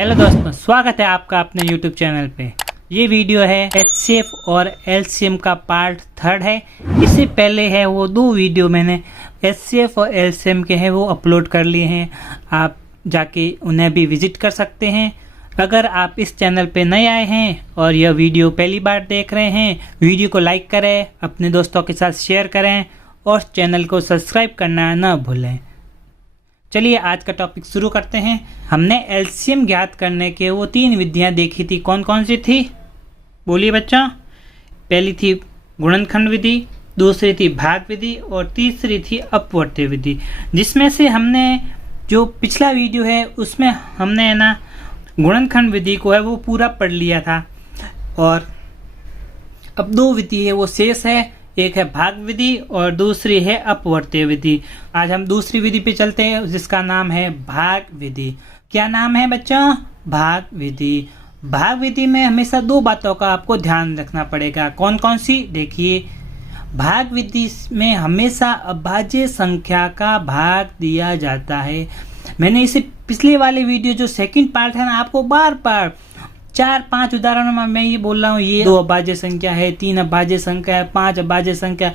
Hello दोस्तों, स्वागत है आपका अपने YouTube चैनल पे। ये वीडियो है HCF और LCM का पार्ट 3 है। इससे पहले है वो 2 वीडियो मैंने HCF और LCM के हैं वो अपलोड कर लिए हैं। आप जाके उन्हें भी विजिट कर सकते हैं। अगर आप इस चैनल पे नए आए हैं और यह वीडियो पहली बार देख रहे हैं, वीडियो को लाइक करें, अपने दोस्तों के साथ शेयर करें और चैनल को सब्सक्राइब करना न भूलें। चलिए आज का टॉपिक शुरू करते हैं। हमने एलसीएम ज्ञात करने के वो 3 विधियां देखी थी। कौन कौन सी थी? बोलिए बच्चा। पहली थी गुणनखंड विधि, दूसरी थी भाग विधि और तीसरी थी अपवर्त्य विधि। जिसमें से हमने जो पिछला वीडियो है उसमें हमने है ना गुणनखंड विधि को है वो पूरा पढ़ लिया था और अब 2 विधि है वो शेष है। एक है भाग विधि और दूसरी है अपवर्त्य विधि। आज हम दूसरी विधि पे चलते हैं जिसका नाम है भाग विधि। क्या नाम है बच्चों? भाग विधि। भाग विधि में हमेशा 2 बातों का आपको ध्यान रखना पड़ेगा। कौन कौन सी? देखिए, भाग विधि में हमेशा अभाज्य संख्या का भाग दिया जाता है। मैंने इसे पिछले वाले वीडियो जो सेकंड पार्ट है ना, आपको बार बार 4-5 उदाहरणों में मैं ये बोल रहा हूँ, ये 2 अभाज्य संख्या है, 3 अभाज्य संख्या है, 5 अभाज्य संख्या।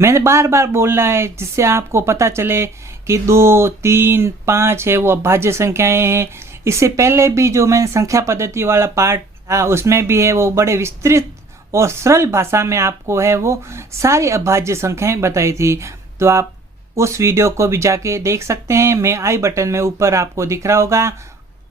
मैंने बार बार बोलना है जिससे आपको पता चले कि 2, 3, 5 है वो अभाज्य संख्याएं हैं। इससे पहले भी जो मैंने संख्या पद्धति वाला पार्ट था उसमें भी है वो बड़े विस्तृत और सरल भाषा में आपको है वो सारी अभाज्य संख्याएं बताई थी। तो आप उस वीडियो को भी जाके देख सकते हैं। मैं आई बटन में ऊपर आपको दिख रहा होगा,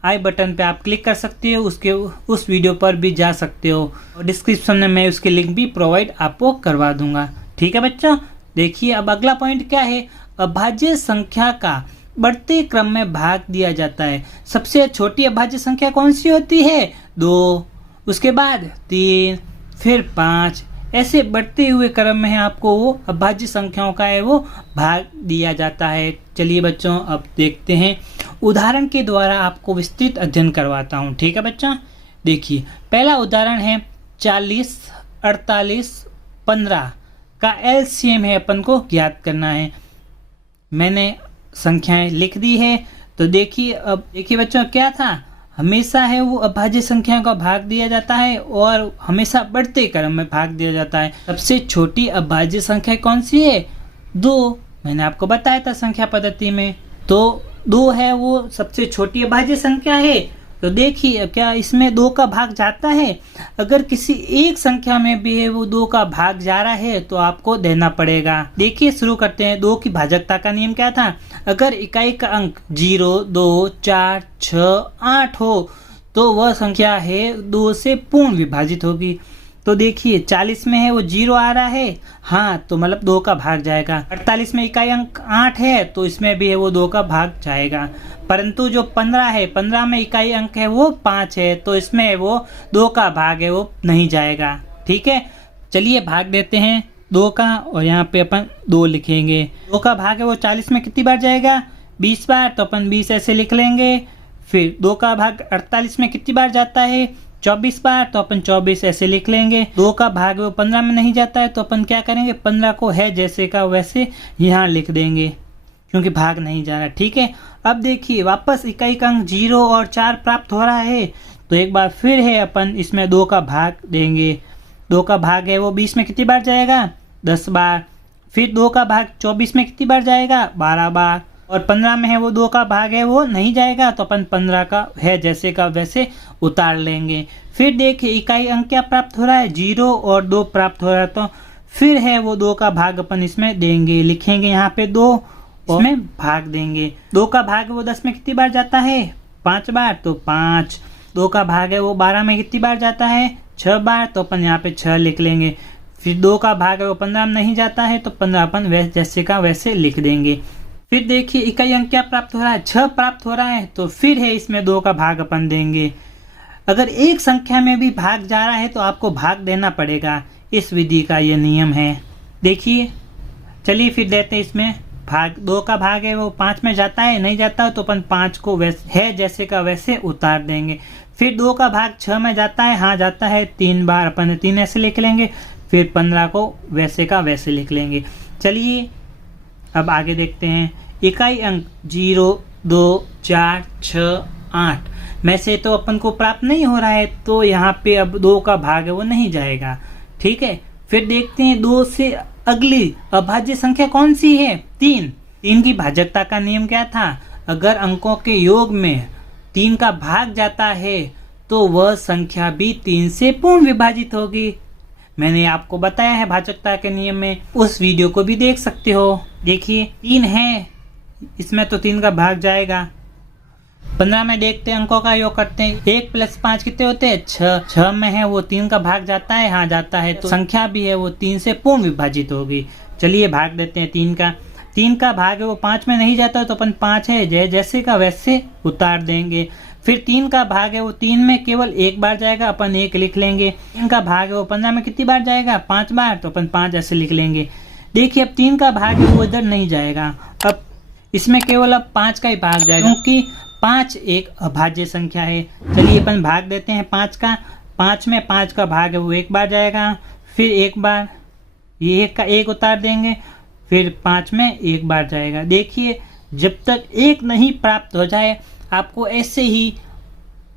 आई बटन पे आप क्लिक कर सकते हो, उसके उस वीडियो पर भी जा सकते हो और डिस्क्रिप्शन में मैं उसकी लिंक भी प्रोवाइड आपको करवा दूंगा। ठीक है बच्चों। देखिए अब अगला पॉइंट क्या है? अभाज्य संख्या का बढ़ते क्रम में भाग दिया जाता है। सबसे छोटी अभाज्य संख्या कौन सी होती है? 2, उसके बाद 3, फिर 5, ऐसे बढ़ते हुए क्रम में आपको वो अभाज्य संख्याओं का है वो भाग दिया जाता है। चलिए बच्चों अब देखते हैं, उदाहरण के द्वारा आपको विस्तृत अध्ययन करवाता हूँ। ठीक है बच्चा। देखिए पहला उदाहरण है 40, 48, 15 का एलसीएम है, अपन को ज्ञात करना है। मैंने संख्याएं लिख दी है। तो देखिए अब देखिए बच्चों क्या था, हमेशा है वो अभाज्य संख्याओं का भाग दिया जाता है और हमेशा बढ़ते क्रम में भाग दिया जाता है। सबसे छोटी अभाज्य संख्या कौन सी है? 2। मैंने आपको बताया था संख्या पद्धति में, तो 2 है वो सबसे छोटी अभाज्य संख्या है। तो देखिए क्या इसमें 2 का भाग जाता है? अगर किसी एक संख्या में भी है वो 2 का भाग जा रहा है तो आपको देना पड़ेगा। देखिए शुरू करते हैं। 2 की भाजकता का नियम क्या था? अगर इकाई का अंक 0, 2, 4, 6, 8 हो तो वह संख्या है 2 से पूर्ण विभाजित होगी। तो देखिए 40 में है वो 0 आ रहा है, हाँ, तो मतलब 2 का भाग जाएगा। 48 में इकाई अंक 8 है तो इसमें भी है वो 2 का भाग जाएगा। परंतु जो 15 है, 15 में इकाई अंक है वो 5 है तो इसमें वो 2 का भाग है वो नहीं जाएगा। ठीक है, चलिए भाग देते हैं 2 का और यहाँ पे अपन 2 लिखेंगे। 2 का भाग है वो 40 में कितनी बार जाएगा? 20 बार, तो अपन 20 ऐसे लिख लेंगे। फिर 2 का भाग 48 में कितनी बार जाता है? 24 बार, तो अपन 24 ऐसे लिख लेंगे। 2 का भाग वो 15 में नहीं जाता है तो अपन क्या करेंगे? 15 को है जैसे का वैसे यहाँ लिख देंगे क्योंकि भाग नहीं जा रहा। ठीक है, अब देखिए वापस इकाई का अंक 0 और 4 प्राप्त हो रहा है तो एक बार फिर है अपन इसमें 2 का भाग देंगे। 2 का भाग है वो 20 में कितनी बार जाएगा? 10 बार। फिर 2 का भाग 24 में कितनी बार जाएगा? 12 बार। और 15 में है वो 2 का भाग है वो नहीं जाएगा तो अपन 15 का है जैसे का वैसे उतार लेंगे। फिर देखिए इकाई अंक क्या प्राप्त हो रहा है? 0 और 2 प्राप्त हो रहा है तो फिर है वो 2 का भाग अपन इसमें देंगे, लिखेंगे यहाँ पे 2 और इसमें भाग देंगे। 2 का भाग वो 10 में कितनी बार जाता है? 5 बार, तो 5। 2 का भाग है वो 12 में कितनी बार जाता है? 6 बार, तो अपन यहाँ पे 6 लिख लेंगे। फिर 2 का भाग है वो 15 में नहीं जाता है तो 15 अपन जैसे का वैसे लिख देंगे। फिर देखिए इकाई अंक क्या प्राप्त हो रहा है? 6 प्राप्त हो रहा है तो फिर है इसमें 2 का भाग अपन देंगे। अगर एक संख्या में भी भाग जा रहा है तो आपको भाग देना पड़ेगा। इस विधि का ये नियम है। देखिए चलिए फिर देते हैं इसमें भाग। 2 का भाग है वो 5 में जाता है, नहीं जाता है तो अपन 5 को वैसे है जैसे का वैसे उतार देंगे। फिर 2 का भाग 6 में जाता है, हाँ जाता है 3 बार, अपन 3 ऐसे लिख लेंगे। फिर 15 को वैसे का वैसे लिख लेंगे। चलिए अब आगे देखते हैं। इकाई अंक 0, 2, 4, 6, 8 में से तो अपन को प्राप्त नहीं हो रहा है, तो यहाँ पे अब 2 का भाग है वो नहीं जाएगा। ठीक है, फिर देखते हैं 2 से अगली अभाज्य संख्या कौन सी है, 3। 3 की भाजकता का नियम क्या था, अगर अंकों के योग में 3 का भाग जाता है तो वह संख्या भी 3 से पूर्ण विभाजित होगी। मैंने आपको बताया है भाजकता के नियम में, उस वीडियो को भी देख सकते हो। देखिए 3 है, इसमें तो 3 का भाग जाएगा। 15 में देखते हैं, अंकों का योग करते हैं। 1 + 5 कितने होते हैं, 6। 6 में है वो 3 का भाग जाता है, हाँ जाता है, तो संख्या भी है वो 3 से पूर्ण विभाजित होगी। चलिए भाग देते हैं 3 का। 3 का भाग है वो 5 में नहीं जाता, तो अपन 5 है जैसे का वैसे उतार देंगे। फिर 3 का भाग है वो 3 में केवल 1 बार जाएगा, अपन 1 लिख लेंगे। 3 का भाग है वो 15 में कितनी बार जाएगा, 5 बार, तो अपन 5 ऐसे लिख लेंगे। देखिए अब 3 का भाग है वो इधर नहीं जाएगा, अब इसमें केवल अब 5 का ही भाग जाएगा, क्योंकि 5 एक अभाज्य संख्या है। चलिए अपन भाग देते हैं 5 का। 5 में 5 का भाग है वो 1 बार जाएगा, फिर 1 बार, ये 1 का 1 उतार देंगे, फिर 5 में 1 बार जाएगा। देखिए जब तक 1 नहीं प्राप्त हो जाए आपको ऐसे ही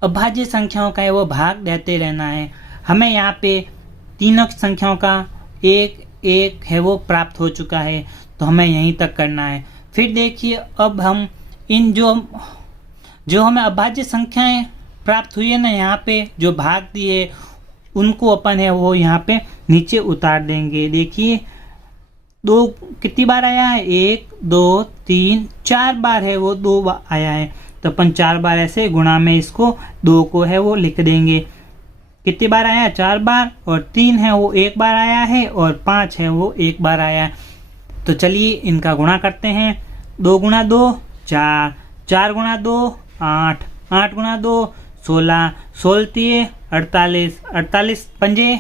अभाज्य संख्याओं का है वो भाग देते रहना है। हमें यहाँ पे तीनों संख्याओं का 1 1 है वो प्राप्त हो चुका है, तो हमें यहीं तक करना है। फिर देखिए अब हम इन जो हमें अभाज्य संख्याएं प्राप्त हुई है ना, यहाँ पे जो भाग दिए उनको अपन है वो यहाँ पे नीचे उतार देंगे। देखिए 2 कितनी बार आया है, 1 2 3 4 बार है वो 2 बार आया है, तो अपन 4 बार ऐसे गुणा में इसको 2 को है वो लिख देंगे। कितनी बार आया है, 4 बार, और 3 है वो 1 बार आया है, और 5 है वो 1 बार आया है। तो चलिए इनका गुणा करते हैं। 2 × 2 4, 4 × 2 8, 8 × 2 16, 16 3 48, 48 पंजे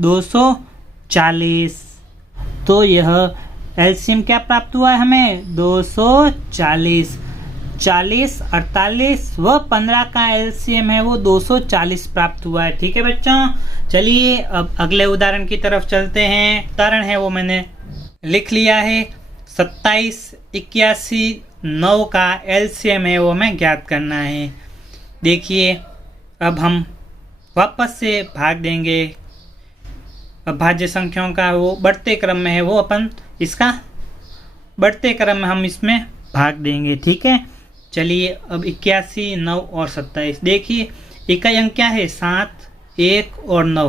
240। तो यह एलसीएम क्या प्राप्त हुआ है हमें, 240। 40, 48 व 15 का एलसीएम है वो 240 प्राप्त हुआ है। ठीक है बच्चों, चलिए अब अगले उदाहरण की तरफ चलते हैं। उदाहरण है वो मैंने लिख लिया है। 27, 81, 9 का एलसीएम है वो हमें ज्ञात करना है। देखिए अब हम वापस से भाग देंगे। अभाज्य संख्याओं का वो बढ़ते क्रम में है वो अपन इसका बढ़ते क्रम में हम इसमें भाग देंगे। ठीक है, चलिए अब 81, 9 और 27। देखिए इकाई अंक क्या है, 7, 1 और 9।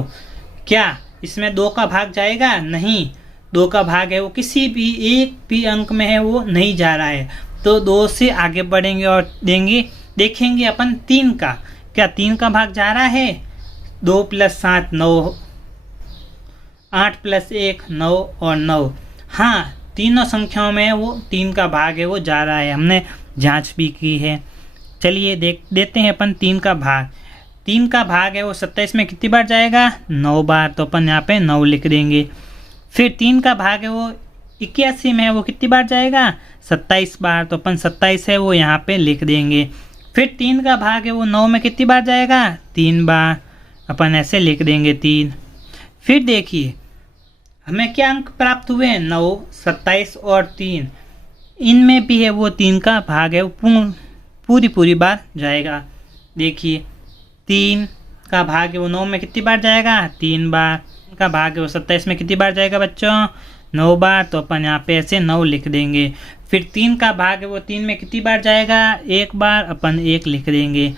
क्या इसमें 2 का भाग जाएगा, नहीं, 2 का भाग है वो किसी भी एक भी अंक में है वो नहीं जा रहा है, तो 2 से आगे बढ़ेंगे और देखेंगे अपन 3 का, क्या 3 का भाग जा रहा है। 2 + 7 9, 8 + 1 9 और 9। हाँ, तीनों संख्याओं में वो 3 का भाग है वो जा रहा है, हमने जांच भी की है। चलिए देते हैं अपन 3 का भाग। 3 का भाग है वो 27 में कितनी बार जाएगा, 9 बार, तो अपन यहाँ पे 9 लिख देंगे। फिर 3 का भाग है वो 81 में है वो कितनी बार जाएगा, 27 बार, तो अपन 27 है वो यहाँ पे लिख देंगे। फिर 3 का भाग है वो 9 में कितनी बार जाएगा, 3 बार, अपन ऐसे लिख देंगे 3। फिर देखिए हमें क्या अंक प्राप्त हुए हैं, 9, 27 और 3। इनमें भी है वो 3 का भाग है वो पूरी बार जाएगा। देखिए 3 का भाग है वो 9 में कितनी बार जाएगा, 3 बार। का भाग है वो 27 में कितनी बार जाएगा बच्चों, 9 बार, तो अपन यहाँ पे ऐसे 9 लिख देंगे। फिर 3 का भाग है वो 3 में कितनी बार जाएगा, 1 बार, अपन 1 लिख देंगे।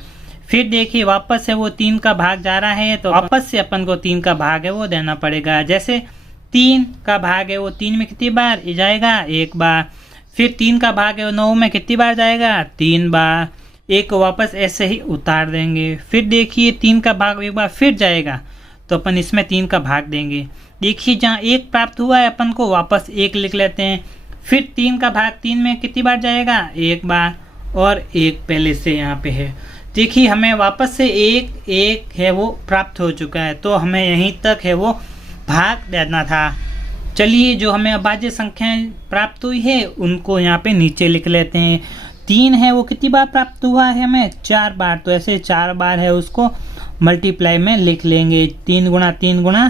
फिर देखिए वापस है वो 3 का भाग जा रहा है, तो वापस से अपन को 3 का भाग है वो देना पड़ेगा। जैसे 3 का भाग है वो 3 में कितनी बार जाएगा, 1 बार। फिर 3 का भाग है वो 9 में कितनी बार जाएगा, 3 बार। 1 को वापस ऐसे ही उतार देंगे। फिर देखिए 3 का भाग एक बार फिर जाएगा, तो अपन इसमें 3 का भाग देंगे। देखिए जहाँ 1 प्राप्त हुआ है अपन को वापस 1 लिख लेते हैं। फिर 3 का भाग 3 में कितनी बार जाएगा, 1 बार, और 1 पहले से यहाँ पे है। देखिए हमें वापस से 1 है वो प्राप्त हो चुका है, तो हमें यहीं तक है वो भाग देना था। चलिए जो हमें अभाज्य संख्याएं प्राप्त हुई है उनको यहाँ पे नीचे लिख लेते हैं। 3 है वो कितनी बार प्राप्त हुआ है हमें, 4 बार, तो ऐसे 4 बार है उसको मल्टीप्लाई में लिख लेंगे। 3 × 3 ×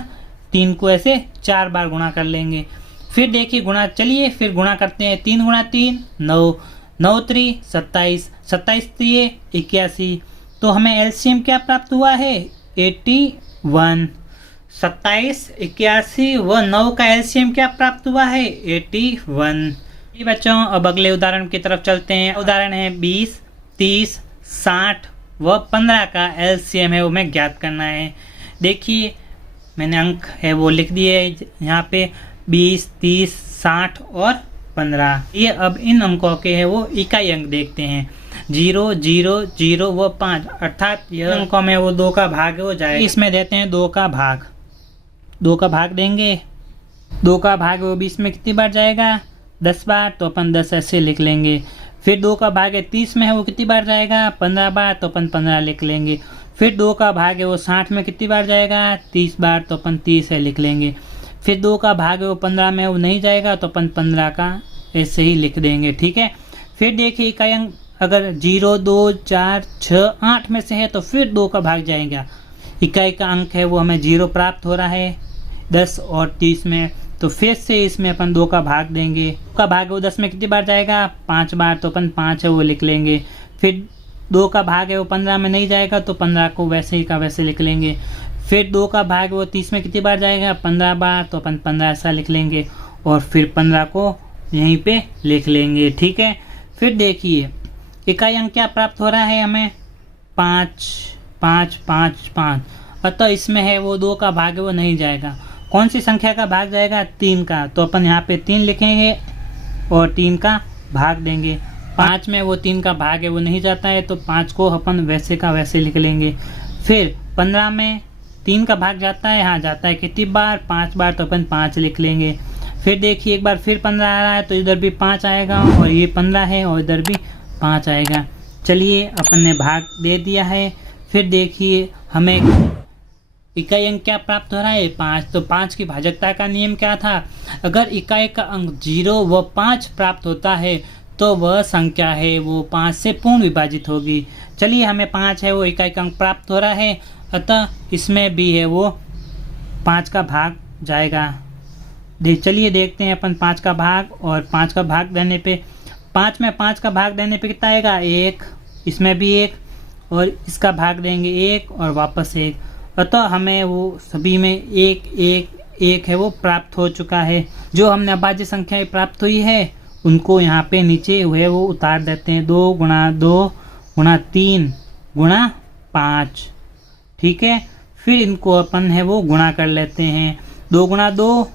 3 को ऐसे 4 बार गुणा कर लेंगे। फिर देखिए गुणा, चलिए फिर गुणा करते हैं। 3 × 3 9, 9 3 27, 27 3 81, तो हमें एलसीएम क्या प्राप्त हुआ है 81। 27, 81 व 9 का एलसीएम क्या प्राप्त हुआ है 81। ये बच्चों अब अगले उदाहरण की तरफ चलते हैं। उदाहरण है 20, 30, 60 व 15 का एलसीएम है वो हमें ज्ञात करना है। देखिए मैंने अंक है वो लिख दिए यहाँ पे 20, 30, 60 और 15। ये अब इन अंकों के है वो इकाई अंक देखते हैं 0, 0, 0 व 5, अर्थात यह अंकों में वो 2 का भाग हो जाएगा। इसमें देते हैं 2 का भाग, 2 का भाग देंगे। 2 का भाग वो 20 में कितनी बार जाएगा 10 बार, तो अपन 10 ऐसे लिख लेंगे। फिर 2 का भाग है 30 में है वो कितनी बार जाएगा 15 बार, तो अपन 15 लिख लेंगे। फिर 2 का भाग है वो 60 में कितनी बार जाएगा 30 बार, तो अपन 30 है लिख लेंगे। फिर 2 का भाग है वो 15 में वो नहीं जाएगा, तो अपन 15 का ऐसे ही लिख देंगे। ठीक है। फिर देखिए इकाई अंक अगर 0, 2, 4, 6, 8 में से है तो फिर 2 का भाग जाएगा। इकाई का अंक है वो हमें 0 प्राप्त हो रहा है 10 और 30 में, तो फिर से इसमें अपन 2 का भाग देंगे। 2 का भाग है वो 10 में कितनी बार जाएगा 5 बार, तो अपन 5 है वो लिख लेंगे। फिर 2 का भाग है वो 15 में नहीं जाएगा, तो 15 को वैसे ही का वैसे लिख लेंगे। फिर 2 का भाग वो 30 में कितनी बार जाएगा 15 बार, तो अपन 15 ऐसा लिख लेंगे और फिर 15 को यहीं पे लिख लेंगे। ठीक है। फिर देखिए इकाई अंक क्या प्राप्त हो रहा है हमें 5, 5, 5, 5, अतः इसमें है वो 2 का भाग है वो नहीं जाएगा। कौन सी संख्या का भाग जाएगा 3 का, तो अपन यहाँ पे 3 लिखेंगे और 3 का भाग देंगे। 5 में वो 3 का भाग है वो नहीं जाता है, तो 5 को अपन वैसे का वैसे लिख लेंगे। फिर 15 में 3 का भाग जाता है, हाँ जाता है कितनी बार 5 बार, तो अपन 5 लिख लेंगे। फिर देखिए एक बार फिर 15 आ रहा है, तो इधर भी 5 आएगा और ये 15 है और इधर भी 5 आएगा। चलिए अपन ने भाग दे दिया है। फिर देखिए हमें इकाई अंक क्या प्राप्त हो रहा है 5, तो 5 की भाजकता का नियम क्या था, अगर इकाई का अंक 0 व 5 प्राप्त होता है तो वह संख्या है वो 5 से पूर्ण विभाजित होगी। चलिए हमें 5 है वो इकाई का अंक प्राप्त हो रहा है, अतः इसमें भी है वो 5 का भाग जाएगा। चलिए देखते हैं अपन 5 का भाग, और 5 का भाग देने पे 5 में 5 का भाग देने पे कितना आएगा 1, इसमें भी 1 और इसका भाग देंगे 1 और वापस 1, अतः हमें वो सभी में 1, 1, 1 है वो प्राप्त हो चुका है। जो हमने अभाज्य संख्याएं प्राप्त हुई है उनको यहाँ पे नीचे हुए वो उतार देते हैं 2 गुणा 2 गुणा 3 गुणा 5। ठीक है। फिर इनको अपन है वो गुणा कर लेते हैं 2 गुणा 2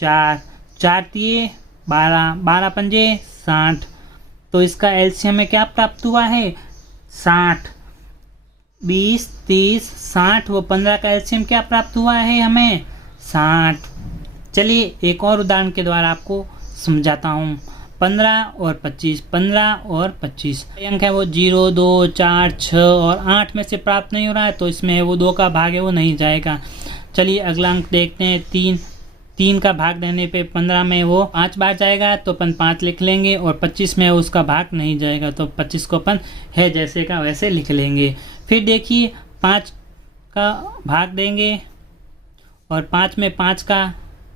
4, 4 तिये 12, 12 पंजे 60, तो इसका एलसीएम में क्या प्राप्त हुआ है 60। 20, 30, 60 व 15 का एलसीएम क्या प्राप्त हुआ है हमें 60। चलिए एक और उदाहरण के द्वारा आपको समझाता हूँ। 15 और 25, 15 और 25 अंक है वो 0, 2, 4, 6 और 8 में से प्राप्त नहीं हो रहा है, तो इसमें है वो 2 का भाग है वो नहीं जाएगा। चलिए अगला अंक देखते हैं 3, 3 का भाग देने पे 15 में वो 5 बार जाएगा, तो अपन 5 लिख लेंगे और 25 में उसका भाग नहीं जाएगा, तो 25 को अपन है जैसे का वैसे लिख लेंगे। फिर देखिए 5 का भाग देंगे और 5 में 5 का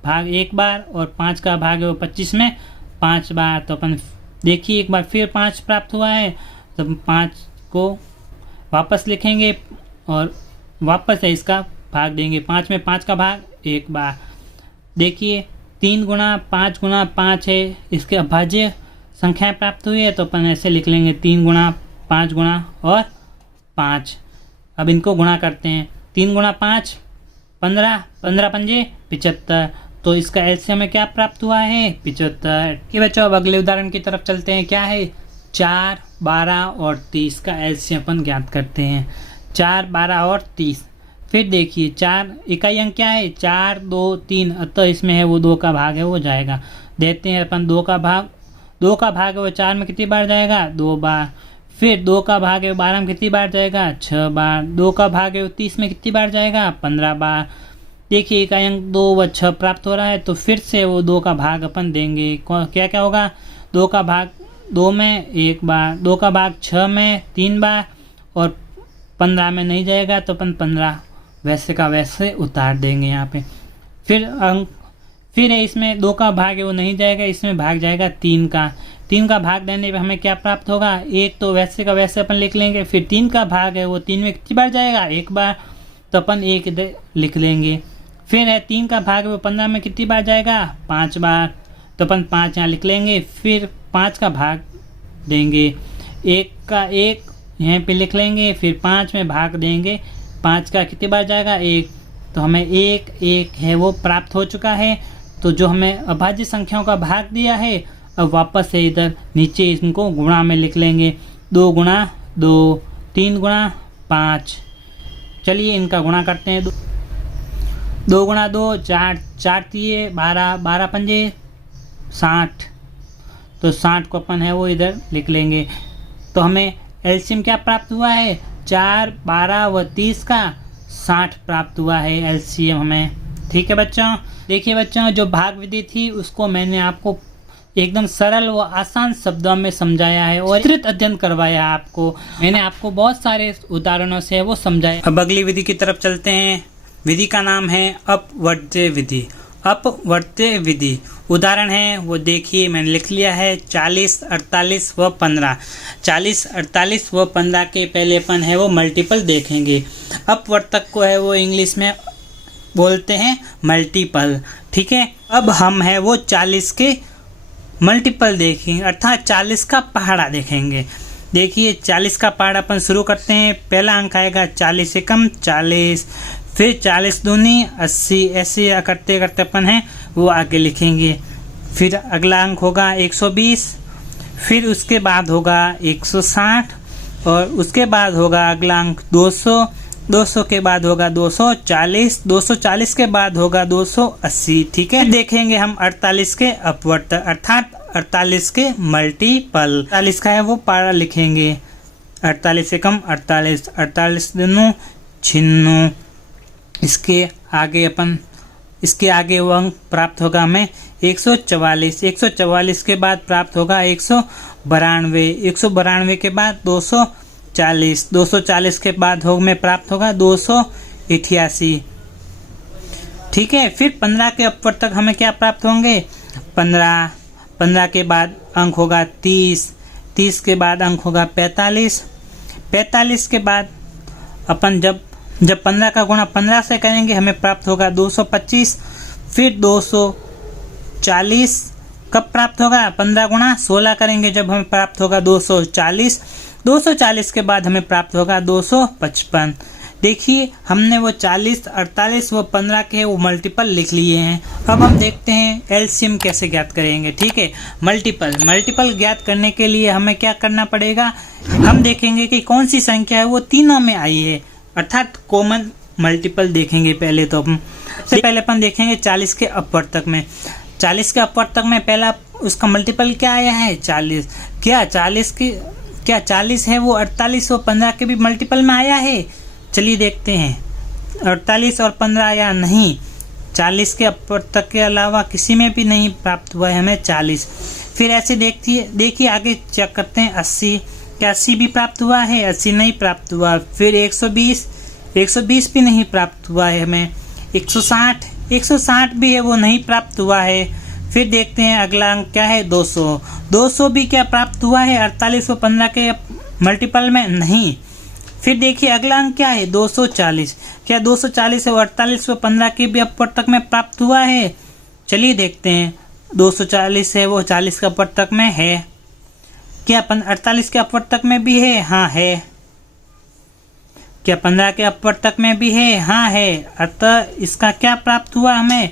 भाग 1 बार और 5 का भाग है वो 25 में 5 बार, तो अपन देखिए एक बार फिर 5 प्राप्त हुआ है, तो 5 को वापस लिखेंगे और वापस है इसका भाग देंगे। 5 में 5 का भाग 1 बार। देखिए 3 गुणा 5 गुणा 5 है, इसके अभाज्य संख्याएं प्राप्त हुई है, तो अपन ऐसे लिख लेंगे 3 गुणा 5 गुणा और 5। अब इनको गुणा करते हैं 3 गुणा 5 15, 15 पंजे 75, तो इसका एलसीएम में क्या प्राप्त हुआ है 75। कि बच्चों अब अगले उदाहरण की तरफ चलते हैं। क्या है 4, 12 और 30 का एलसीएम अपन ज्ञात करते हैं 4, 12 और 30। फिर देखिए 4 इकाई अंक क्या है 4, 2, 3, अतः इसमें है वो 2 का भाग है वो जाएगा। देते हैं अपन 2 का भाग, 2 का भाग है वो 4 में कितनी बार जाएगा 2 बार। फिर 2 का भाग है 12 में कितनी बार जाएगा 6 बार। 2 का भाग है 30 में कितनी बार जाएगा 15 बार। देखिए इकाई अंक 2 व 6 प्राप्त हो रहा है, तो फिर से वो 2 का भाग अपन देंगे। क्या क्या होगा 2 का भाग 2 में 1 बार, 2 का भाग 6 में 3 बार और 15 में नहीं जाएगा, तो अपन 15 वैसे का वैसे उतार देंगे यहाँ पे। फिर अंक फिर है इसमें 2 का भाग है वो नहीं जाएगा, इसमें भाग जाएगा 3 का। 3 का भाग देने पे हमें क्या प्राप्त होगा, 1 तो वैसे का वैसे अपन लिख लेंगे, फिर 3 का भाग है वो 3 में कितनी बार जाएगा, 1 बार, तो अपन 1 इधर लिख लेंगे। फिर है 3 का भाग है वो 15 में कितनी बार जाएगा, 5 बार, तो अपन 5 यहाँ लिख लेंगे। फिर 5 का भाग देंगे, 1 का 1 यहाँ पे लिख लेंगे, फिर 5 में भाग देंगे, 5 का कितनी बार जाएगा, 1, तो हमें 1 1 है वो प्राप्त हो चुका है। तो जो हमें अभाज्य संख्याओं का भाग दिया है, अब वापस से इधर नीचे इनको गुणा में लिख लेंगे, 2 गुणा 2, 3 गुणा 5। चलिए इनका गुणा करते हैं। 2 गुणा 2 4, 4 तिये 12, 12 पंजे 60, तो 60 को अपन है वो इधर लिख लेंगे। तो हमें एलसीएम क्या प्राप्त हुआ है, 4, 12 व 30 का 60 प्राप्त हुआ है एलसीएम हमें। ठीक है बच्चों, देखिए बच्चों जो भाग विधि थी उसको मैंने आपको एकदम सरल व आसान शब्दों में समझाया है और विस्तृत अध्ययन करवाया आपको। मैंने आपको बहुत सारे उदाहरणों से वो समझाया। अब अगली विधि की तरफ चलते हैं। विधि का नाम है अपवर्त्य विधि। अपवर्त्य विधि उदाहरण है वो देखिए मैंने लिख लिया है, 40, 48 व 15। 40, 48 व 15 के पहले अपन है वो मल्टीपल देखेंगे। अपवर्तक को है वो इंग्लिश में बोलते हैं मल्टीपल। ठीक है, अब हम है वो 40 के मल्टीपल देखेंगे, अर्थात 40 का पहाड़ा देखेंगे। देखिए 40 का पहाड़ा अपन शुरू करते हैं। पहला अंक आएगा 40 से कम 40, फिर 40 दूनी 80, ऐसे करते करते अपन है वो आगे लिखेंगे। फिर अगला अंक होगा 120, फिर उसके बाद होगा 160 और उसके बाद होगा अगला अंक 200, 200 के बाद होगा 240, 240 के बाद होगा 280। ठीक है, देखेंगे हम 48 के अपवर्तक अर्थात 48 के मल्टीपल। 48 का है वो पारा लिखेंगे, 48 से कम 48, 48 दूनी 96। इसके आगे वो अंक प्राप्त होगा हमें 144, 144 के बाद प्राप्त होगा 192, 192 के बाद 240, 240 के बाद में प्राप्त होगा 288। ठीक है, फिर 15 के अपवर्तक हमें क्या प्राप्त होंगे, 15, 15 के बाद अंक होगा 30, 30 के बाद अंक होगा 45, 45 के बाद अपन जब 15 का गुणा 15 से करेंगे हमें प्राप्त होगा 225, फिर 240 कब प्राप्त होगा, 15 गुणा 16 करेंगे जब हमें प्राप्त होगा 240, 240 के बाद हमें प्राप्त होगा 255। देखिए हमने वो 40, 48 व 15 के वो मल्टीपल लिख लिए हैं। अब हम देखते हैं एलसीएम कैसे ज्ञात करेंगे। ठीक है, मल्टीपल ज्ञात करने के लिए हमें क्या करना पड़ेगा, हम देखेंगे कि कौन सी संख्या है वो तीनों में आई है, अर्थात कॉमन मल्टीपल देखेंगे। पहले तो पहले अपन देखेंगे 40 के अपवर्तक में। 40 के अपवर्तक में पहला उसका मल्टीपल क्या आया है, 40। क्या 40 है वो 48 और 15 के भी मल्टीपल में आया है, चलिए देखते हैं 48 और 15 आया नहीं। 40 के अपवर्तक के अलावा किसी में भी नहीं प्राप्त हुआ है हमें 40। फिर ऐसे देखिए आगे चेक करते हैं 80, क्या 80 भी प्राप्त हुआ है, 80 नहीं प्राप्त हुआ। फिर 120, 120 भी नहीं प्राप्त हुआ है हमें। 160, 160 भी है वो नहीं प्राप्त हुआ है। फिर देखते हैं अगला अंक क्या है, 200, 200 भी क्या प्राप्त हुआ है 48 और 15 के मल्टीपल में नहीं। फिर देखिए अगला अंक क्या है 240, क्या 240 है वो 48 और 15 के भी अपवर्तक में प्राप्त हुआ है, चलिए देखते हैं। 240 है वो 40 के अपवर्तक में है, क्या 48 के अपवर्तक में भी है, हाँ है। क्या 15 के अपवर्तक में भी है, हाँ है। अतः इसका क्या प्राप्त हुआ हमें,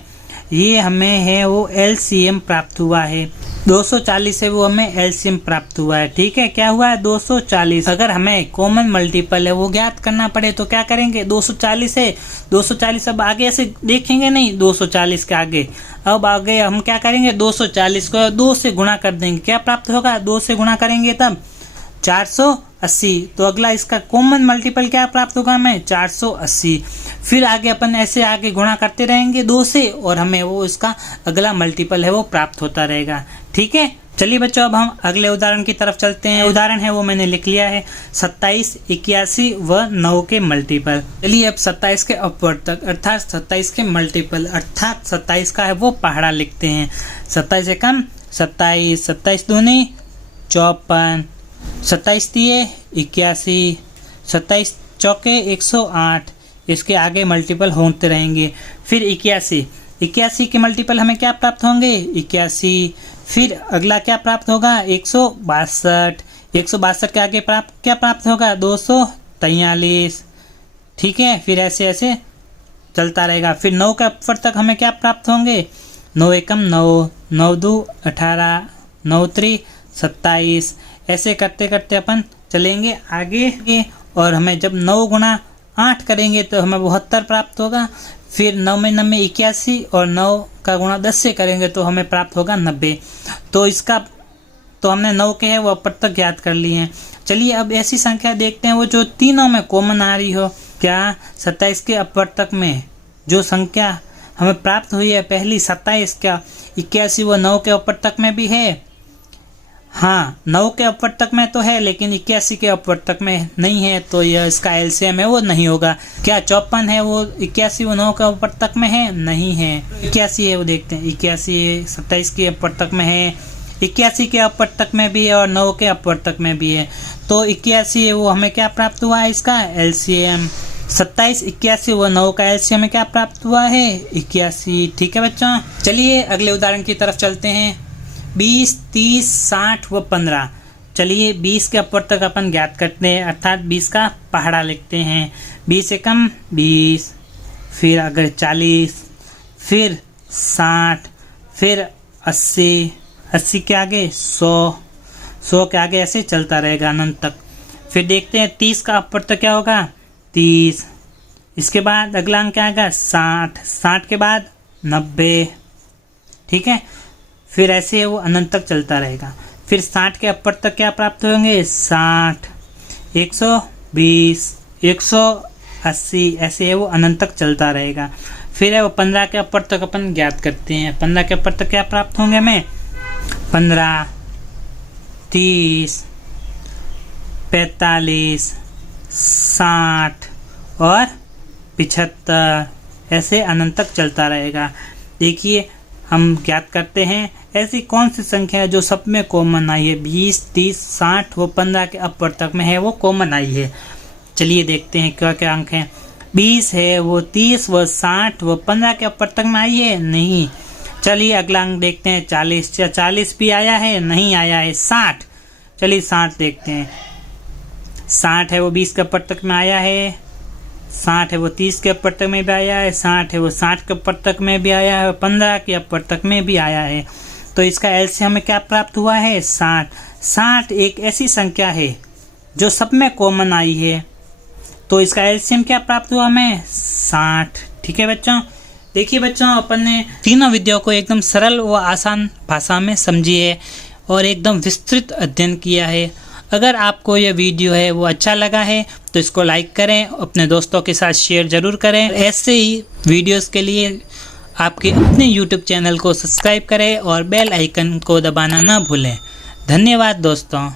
ये हमें है वो एलसीएम प्राप्त हुआ है। 240 है वो हमें एलसीएम प्राप्त हुआ है। ठीक है, क्या हुआ है 240। अगर हमें कॉमन मल्टीपल है वो ज्ञात करना पड़े तो क्या करेंगे, 240 है 240, अब आगे ऐसे देखेंगे नहीं 240 के आगे, अब आगे हम क्या करेंगे 240 को 2 से गुणा कर देंगे, क्या प्राप्त होगा 2 से गुणा करेंगे तब 480। तो अगला इसका कॉमन मल्टीपल क्या प्राप्त होगा हमें 480। फिर आगे अपन ऐसे आगे गुणा करते रहेंगे 2 से और हमें वो इसका अगला मल्टीपल है वो प्राप्त होता रहेगा। ठीक है, चलिए बच्चों, अब हम अगले उदाहरण की तरफ चलते हैं। उदाहरण है वो मैंने लिख लिया है 27, 81 व 9 के मल्टीपल। चलिए अब 27 के अपवर्तक अर्थात 27 के मल्टीपल अर्थात 27 का है वो पहाड़ा लिखते हैं। 27 एकम 27, 27 दूनी 54, 27 तिये 81, 27 चौके 108। इसके आगे मल्टीपल होते रहेंगे। फिर 81 के मल्टीपल हमें क्या प्राप्त होंगे? 81। फिर अगला क्या प्राप्त होगा? 162। 162 के आगे क्या प्राप्त होगा? 243। ठीक है, फिर ऐसे ऐसे चलता रहेगा। फिर 9 के अपवर्तक हमें क्या प्राप्त होंगे? 9 एकम 9, 9 दू 18, 9 त्री 27। ऐसे करते करते अपन चलेंगे आगे। और हमें जब 9 गुणा 8 करेंगे तो हमें 72 प्राप्त होगा। फिर 9 में 9 में 81 और 9 का गुणा 10 से करेंगे तो हमें प्राप्त होगा 90। तो हमने 9 के है वो अपवर्तक ज्ञात कर लिए हैं। चलिए अब ऐसी संख्या देखते हैं वो जो तीनों में कॉमन आ रही हो। क्या 27 के अपवर्तक में जो संख्या हमें प्राप्त हुई है पहली 27, क्या 81 वो 9 के अपवर्तक में भी है? हाँ, 9 के अपवर्तक में तो है लेकिन 81 के अपवर्तक में नहीं है, तो यह इसका एलसीएम है वो नहीं होगा। क्या 54 है वो 81 वो 9 के अपवर्तक में है? नहीं है। 81 है वो देखते हैं, 81 27 के अपवर्तक में है, 81 के अपवर्तक में भी है और 9 के अपवर्तक में भी है। तो 81 है वो हमें क्या प्राप्त हुआ है? इसका एलसीएम 27, 81 वो 9 का एलसीएम में क्या प्राप्त हुआ है? 81। ठीक है बच्चों, चलिए अगले उदाहरण की तरफ चलते हैं। 20, 30, 60 व 15। चलिए 20 के अपवर्तक अपन ज्ञात करते हैं अर्थात 20 का पहाड़ा लिखते हैं। 20 एकम 20, फिर अगर 40, फिर 60, फिर 80, 80 के आगे 100, 100 के आगे ऐसे चलता रहेगा अनंत तक। फिर देखते हैं 30 का अपवर्तक क्या होगा? 30। इसके बाद अगला अंक क्या आएगा? 60, 60 के बाद 90। ठीक है, फिर ऐसे वो अनंत तक चलता रहेगा। फिर 60 के अपवर्तक क्या प्राप्त होंगे? 60, 120, 180, ऐसे है वो अनंत तक चलता रहेगा। फिर है वो 15 के अपवर्तक अपन ज्ञात करते हैं। 15 के अपवर्तक क्या प्राप्त होंगे हमें? 15, 30, 45, 60 और 75, ऐसे अनंत तक चलता रहेगा। देखिए हम ज्ञात करते हैं ऐसी कौन सी संख्या है जो सब में कॉमन आई है। 20, 30, 60 वो 15 के अपवर्तक में है वो कॉमन आई है। चलिए देखते हैं क्या क्या अंक हैं। 20 है वो 30 व 60 वो 15 के अपवर्तक में आई है? नहीं। चलिए अगला अंक देखते हैं 40। क्या 40 भी आया है? नहीं आया है। 60, चलिए 60 देखते हैं। 60 है वो 20 के अपवर्तक में आया है, 60 है वो 30 के अपवर्तक में भी आया है, 60 है वो 60 के अपवर्तक में भी आया है, 15 के अपवर्तक में भी आया है। तो इसका एलसीएम हमें क्या प्राप्त हुआ है? 60। 60 एक ऐसी संख्या है जो सब में कॉमन आई है, तो इसका एलसीएम क्या प्राप्त हुआ हमें? 60। ठीक है बच्चों, देखिए बच्चों अपन ने तीनों विधियों को एकदम सरल व आसान भाषा में समझी है और एकदम विस्तृत अध्ययन किया है। अगर आपको यह वीडियो है वो अच्छा लगा है तो इसको लाइक करें, अपने दोस्तों के साथ शेयर ज़रूर करें। ऐसे ही वीडियोस के लिए आपके अपने यूट्यूब चैनल को सब्सक्राइब करें और बेल आइकन को दबाना ना भूलें। धन्यवाद दोस्तों।